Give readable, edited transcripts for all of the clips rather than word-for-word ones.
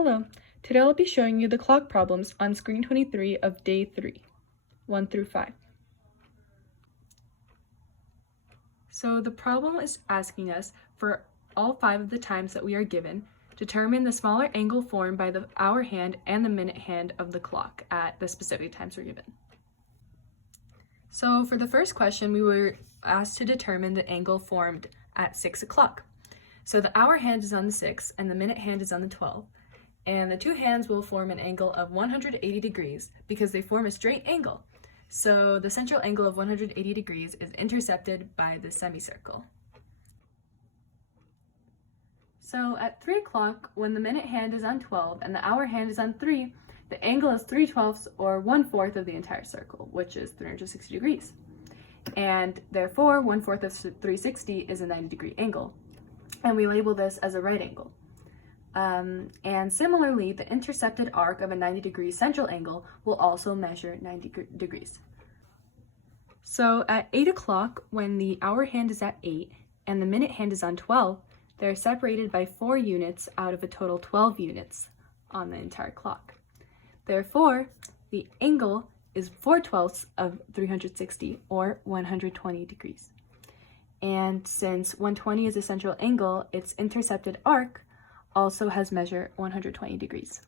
Hello, today I'll be showing you the clock problems on screen 23 of day 3, 1 through 5. So the problem is asking us for all 5 of the times that we are given, determine the smaller angle formed by the hour hand and the minute hand of the clock at the specific times we're given. So for the first question, we were asked to determine the angle formed at 6 o'clock. So the hour hand is on the 6 and the minute hand is on the 12. And the two hands will form an angle of 180 degrees because they form a straight angle. So the central angle of 180 degrees is intercepted by the semicircle. So at 3 o'clock, when the minute hand is on 12 and the hour hand is on 3, the angle is 3/12 or 1/4 of the entire circle, which is 360 degrees. And therefore, 1/4 of 360 is a 90-degree angle. And we label this as a right angle. And similarly, the intercepted arc of a 90-degree central angle will also measure 90 degrees. So at 8 o'clock, when the hour hand is at 8 and the minute hand is on 12, they're separated by 4 units out of a total 12 units on the entire clock. Therefore, the angle is 4/12 of 360 or 120 degrees. And since 120 is a central angle, its intercepted arc also has measured 120 degrees.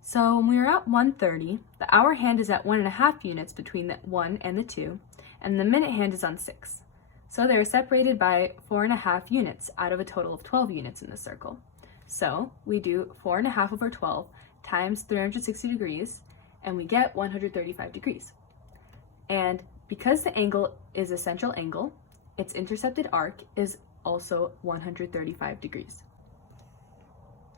So when we are at 1:30, the hour hand is at 1.5 units between the 1 and the 2, and the minute hand is on 6. So they are separated by 4.5 units out of a total of 12 units in the circle. So we do 4.5 over 12 times 360 degrees, and we get 135 degrees. And because the angle is a central angle, its intercepted arc is also 135 degrees.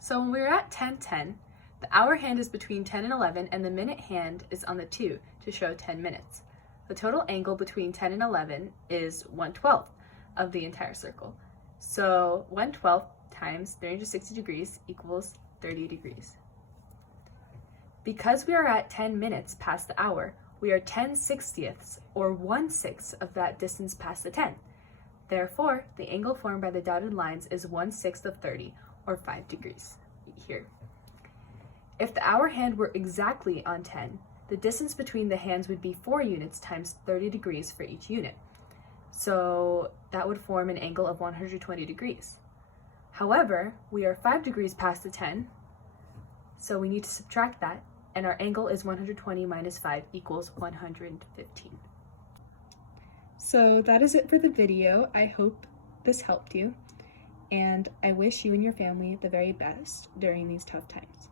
So when we're at 10:10, the hour hand is between 10 and 11, and the minute hand is on the 2 to show 10 minutes. The total angle between 10 and 11 is 1/12 of the entire circle. So 1/12 times 360 degrees equals 30 degrees. Because we are at 10 minutes past the hour, we are 10/60ths or 1/6 of that distance past the 10. Therefore, the angle formed by the dotted lines is 1/6 of 30 or 5 degrees here. If the hour hand were exactly on 10, the distance between the hands would be 4 units times 30 degrees for each unit. So that would form an angle of 120 degrees. However, we are 5 degrees past the 10, so we need to subtract that, and our angle is 120 minus 5 equals 115. So that is it for the video. I hope this helped you, and I wish you and your family the very best during these tough times.